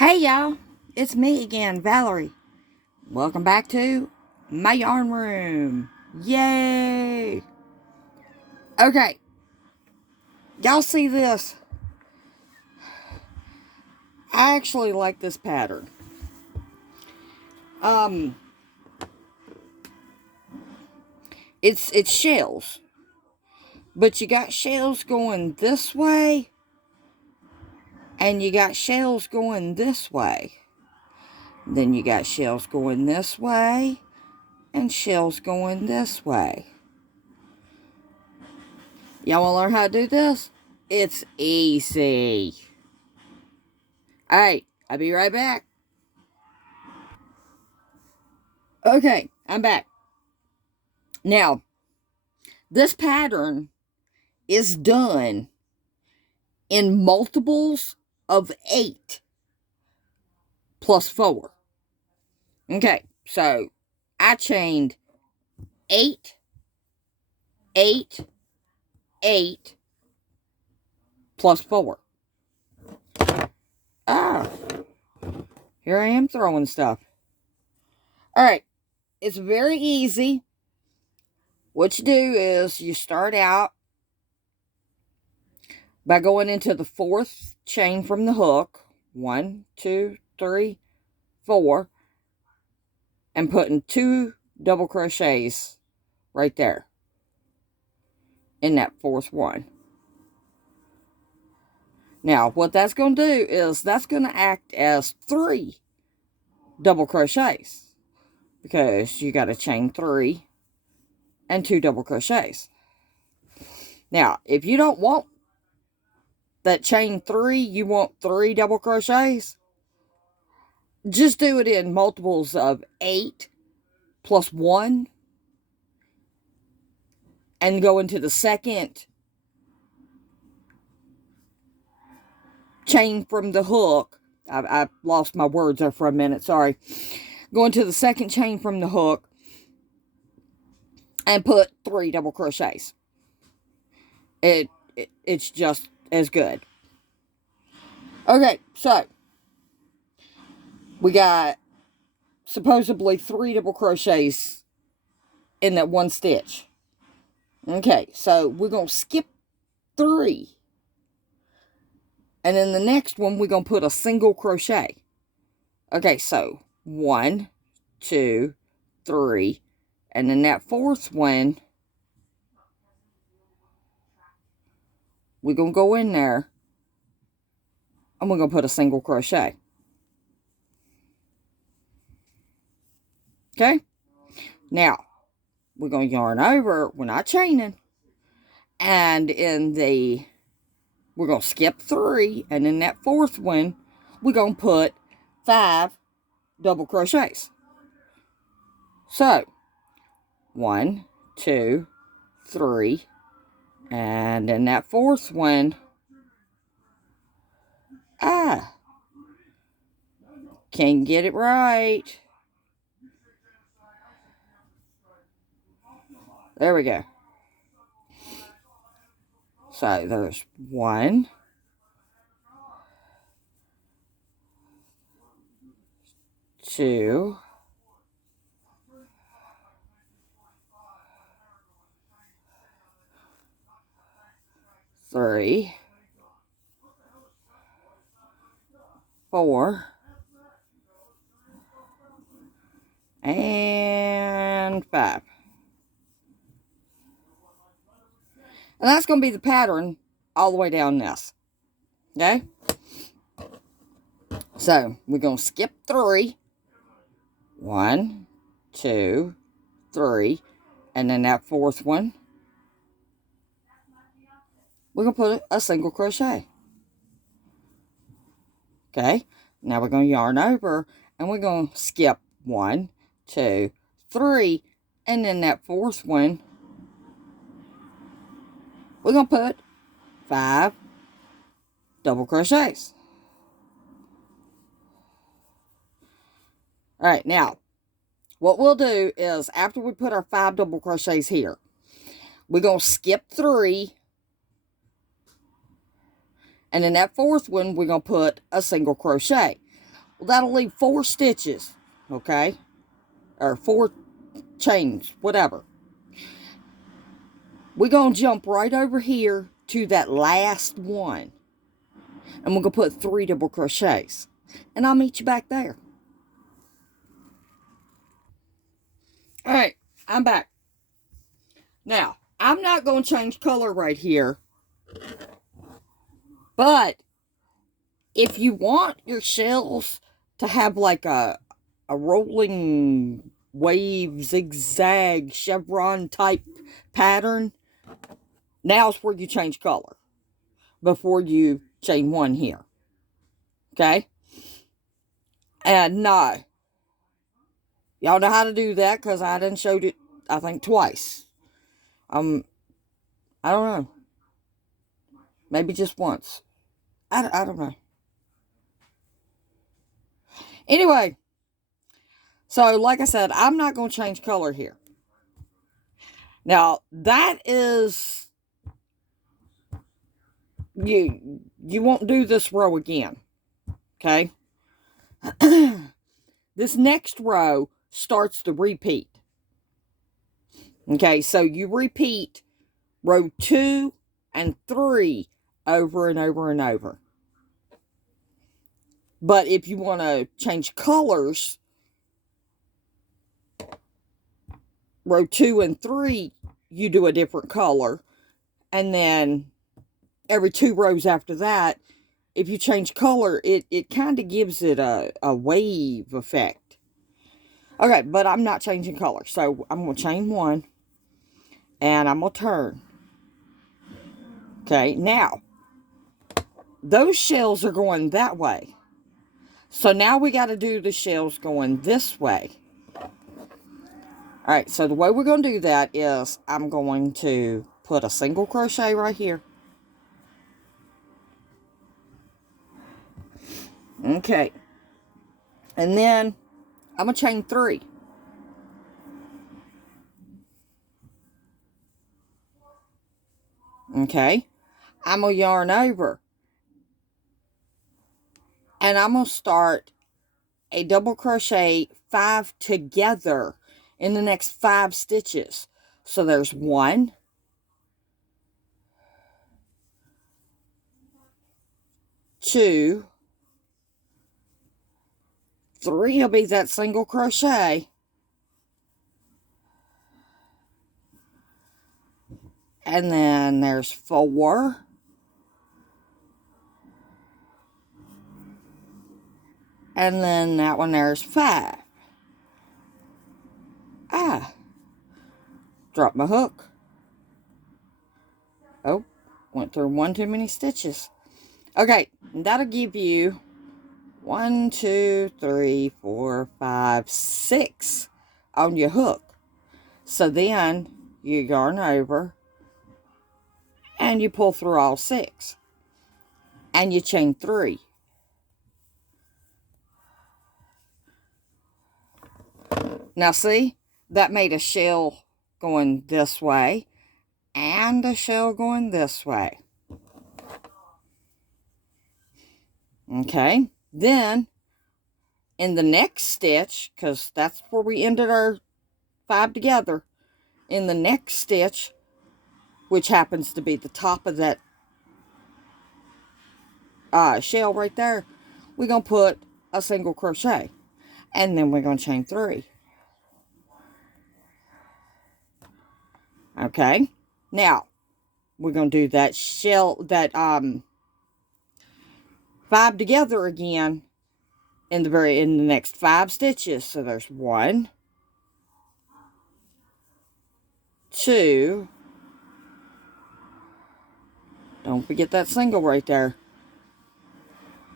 Hey y'all, it's me again, Valerie. Welcome back to my yarn room. Yay! Okay, y'all see this? I actually like this pattern. It's shells, but you got shells going this way, and you got shells going this way. Then you got shells going this way, and shells going this way. Y'all want to learn how to do this? It's easy. Alright, I'll be right back. Okay, I'm back. Now, this pattern is done in multiples of 8 plus 4. Okay, so I chained 8, 8, 8 plus 4. Ah, here I am throwing stuff. Alright, it's very easy. What you do is you start out by going into the 4th chain from the hook. 1, 2, 3, 4. And putting 2 double crochets right there in that 4th one. Now, what that's going to do is that's going to act as 3 double crochets, because you got to chain 3 and 2 double crochets. Now, if you don't want that chain 3, you want 3 double crochets, just do it in multiples of 8 plus 1 and go into the 2nd chain from the hook. I lost my words there for a minute, sorry. Go into the 2nd chain from the hook and put 3 double crochets. It's just as good. Okay, so we got supposedly 3 double crochets in that one stitch. Okay, so we're going to skip 3. And in the next one, we're going to put a single crochet. Okay, so 1, 2, 3. And in that 4th one, we're going to go in there and we're going to put a single crochet. Okay? Now, we're going to yarn over. We're not chaining. And we're going to skip 3. And in that 4th one, we're going to put 5 double crochets. So, 1, 2, 3. And in that 4th one, can't get it right. There we go. So there's 1, 2, 3, 4, and 5. And that's going to be the pattern all the way down this. Okay? So, we're going to skip 3. 1, 2, 3. And then that 4th one, we're going to put a single crochet. Okay? Now we're going to yarn over and we're going to skip 1, 2, 3. And then that 4th one, we're going to put 5 double crochets. Alright, now, what we'll do is, after we put our 5 double crochets here, we're going to skip 3. And in that 4th one, we're going to put a single crochet. Well, that'll leave 4 stitches, okay? Or 4 chains, whatever. We're going to jump right over here to that last one. And we're going to put 3 double crochets. And I'll meet you back there. Alright, I'm back. Now, I'm not going to change color right here. But if you want your shells to have like a rolling wave, zigzag, chevron type pattern, now's where you change color. Before you chain 1 here. Okay? And no. Y'all know how to do that because I done showed it, I think, twice. I don't know. Maybe just once. I don't know. Anyway. So, like I said, I'm not going to change color here. Now, that is... You won't do this row again. Okay? This next row starts the repeat. Okay, so you repeat row 2 and 3 over and over and over. But if you want to change colors, row 2 and 3, you do a different color. And then every 2 rows after that, if you change color, it kind of gives it a wave effect. Okay, but I'm not changing color. So I'm going to chain 1. And I'm going to turn. Okay, now, those shells are going that way. So now we got to do the shells going this way. Alright, so the way we're going to do that is I'm going to put a single crochet right here. Okay. And then I'm going to chain 3. Okay. I'm going to yarn over. And I'm going to start a double crochet 5 together in the next 5 stitches. So there's 1, 2, 3 will be that single crochet. And then there's 4. And then that one there's 5. Drop my hook. Oh, went through 1 too many stitches. Okay, that'll give you 1, 2, 3, 4, 5, 6 on your hook. So then you yarn over and you pull through all 6. And you chain 3. Now see, that made a shell going this way and a shell going this way. Okay, then in the next stitch, because that's where we ended our 5 together, in the next stitch, which happens to be the top of that shell right there, we're going to put a single crochet. And then we're going to chain 3. Okay, now we're going to do that shell, that 5 together again in the next 5 stitches. So there's 1, 2, don't forget that single right there.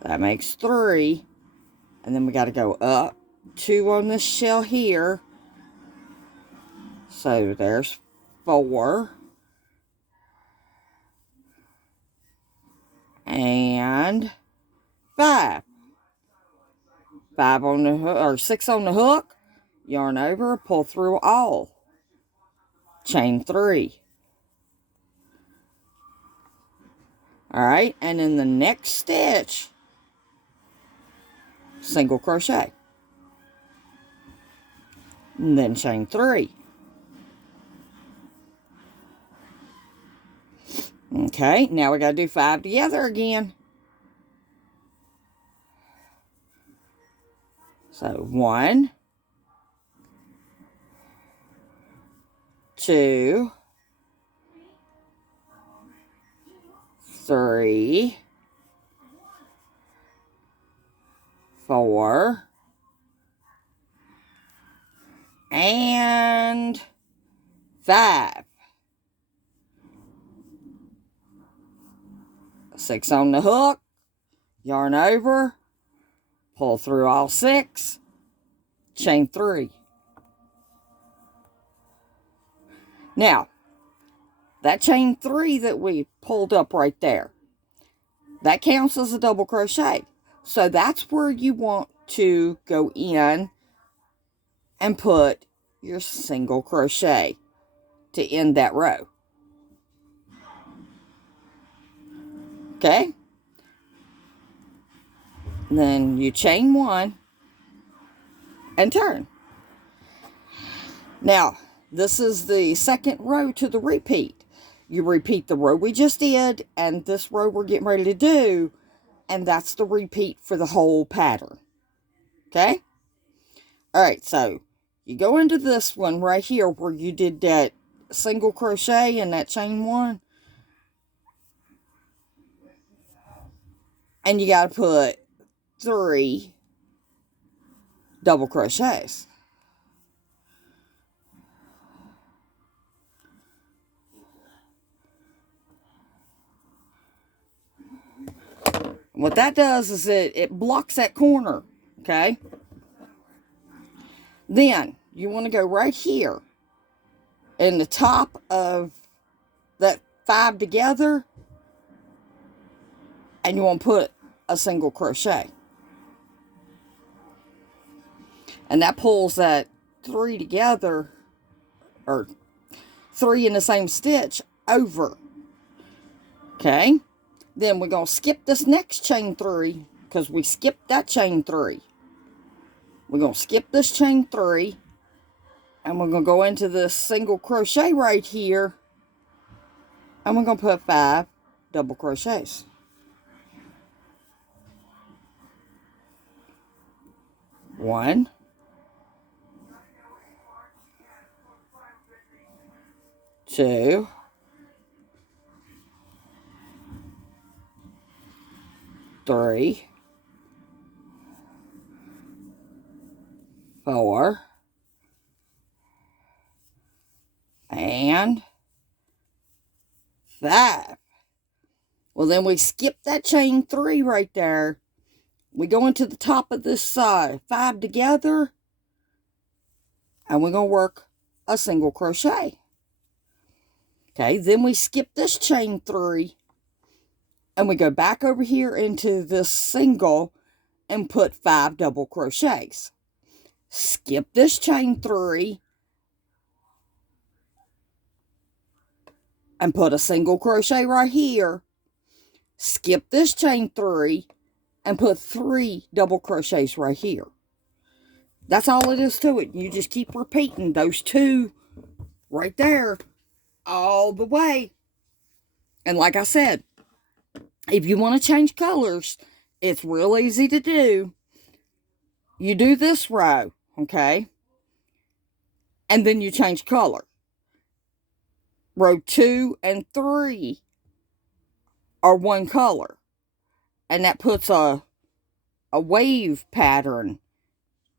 That makes 3. And then we got to go up 2 on this shell here. So there's 4. And 5. 5 on the hook, or 6 on the hook. Yarn over, pull through all. Chain 3. Alright, and in the next stitch, single crochet, and then chain 3. Okay, now we got to do 5 together again. So 1, 2, 3, 4, and 5. 6 on the hook, yarn over, pull through all 6, chain 3. Now, that chain 3 that we pulled up right there, that counts as a double crochet. So that's where you want to go in and put your single crochet to end that row. Okay? And then you chain 1 and turn. Now, this is the second row to the repeat. You repeat the row we just did, and this row we're getting ready to do, and that's the repeat for the whole pattern. Okay? Alright, so you go into this one right here where you did that single crochet and that chain 1. And you got to put 3 double crochets. What that does is it blocks that corner, okay? Then you want to go right here in the top of that 5 together, and you want to put a single crochet. And that pulls that 3 together, or 3 in the same stitch, over. Okay? Then we're going to skip this next chain 3, because we skipped that chain 3. We're going to skip this chain 3, and we're going to go into this single crochet right here, and we're going to put 5 double crochets. One, 2, 3, 4, and 5. Well, then we skip that chain 3 right there. We go into the top of this 5 together, and we're going to work a single crochet. Okay, then we skip this chain 3, and we go back over here into this single and put 5 double crochets. Skip this chain 3 and put a single crochet right here. Skip this chain 3 and put 3 double crochets right here. That's all it is to it. You just keep repeating those 2 right there all the way. And like I said, if you want to change colors, it's real easy to do. You do this row, okay? And then you change color. Row 2 and 3 are one color. And that puts a wave pattern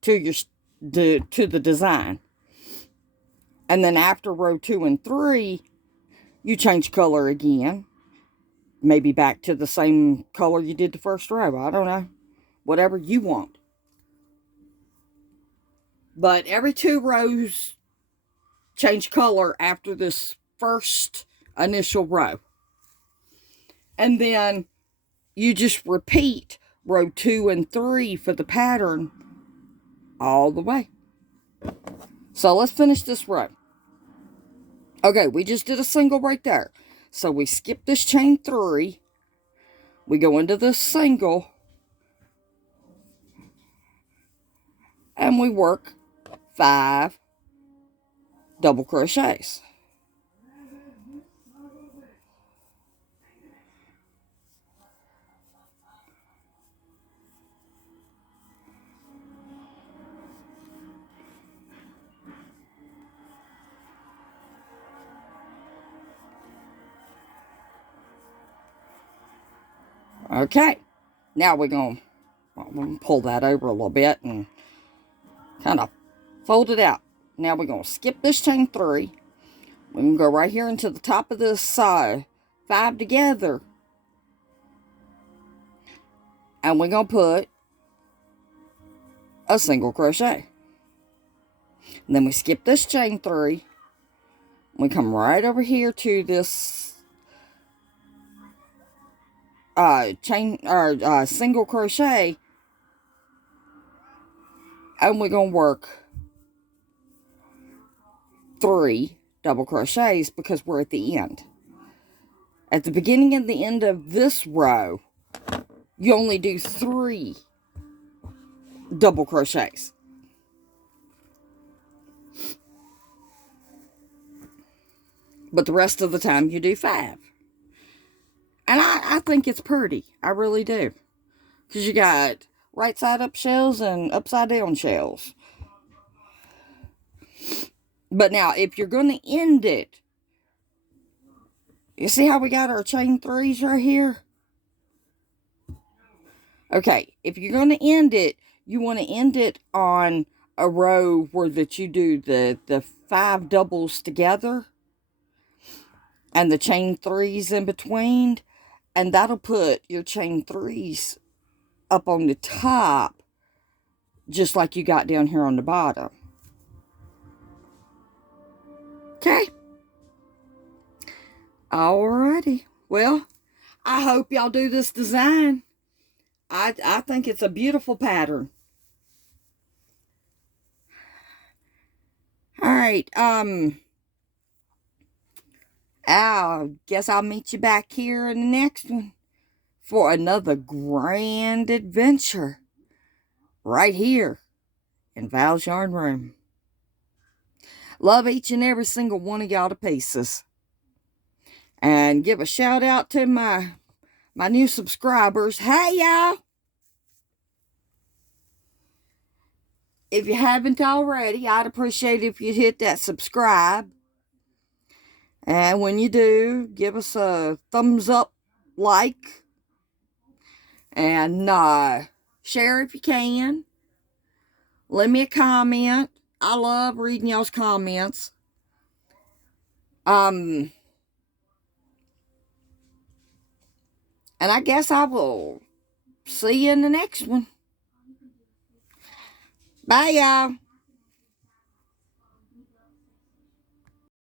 to the design. And then after row 2 and 3, you change color again. Maybe back to the same color you did the first row. I don't know. Whatever you want. But every 2 rows change color after this first initial row. And then you just repeat row 2 and 3 for the pattern all the way. So let's finish this row. Okay, we just did a single right there. So we skip this chain 3. We go into this single. and we work 5 double crochets. Okay, now we're going to pull that over a little bit and kind of fold it out. Now we're going to skip this chain 3. We're going to go right here into the top of this 5 together. And we're going to put a single crochet. And then we skip this chain 3. We come right over here to this single crochet, and we're going to work 3 double crochets because we're at the end. At the beginning and the end of this row, you only do 3 double crochets. But the rest of the time you do 5. And I think it's pretty. I really do. Because you got right side up shells and upside down shells. But now, if you're going to end it, you see how we got our chain 3s right here? Okay, if you're going to end it, you want to end it on a row where that you do the 5 doubles together and the chain 3s in between, and that'll put your chain 3s up on the top just like you got down here on the bottom. Okay. Alrighty. Well, I hope y'all do this design. I think it's a beautiful pattern. Alright, I guess I'll meet you back here in the next one for another grand adventure right here in Val's Yarn Room. Love each and every single one of y'all to pieces. And give a shout out to my new subscribers. Hey, y'all! If you haven't already, I'd appreciate it if you'd hit that subscribe. And when you do, give us a thumbs up, like, and share if you can. Leave me a comment. I love reading y'all's comments. And I guess I will see you in the next one. Bye, y'all.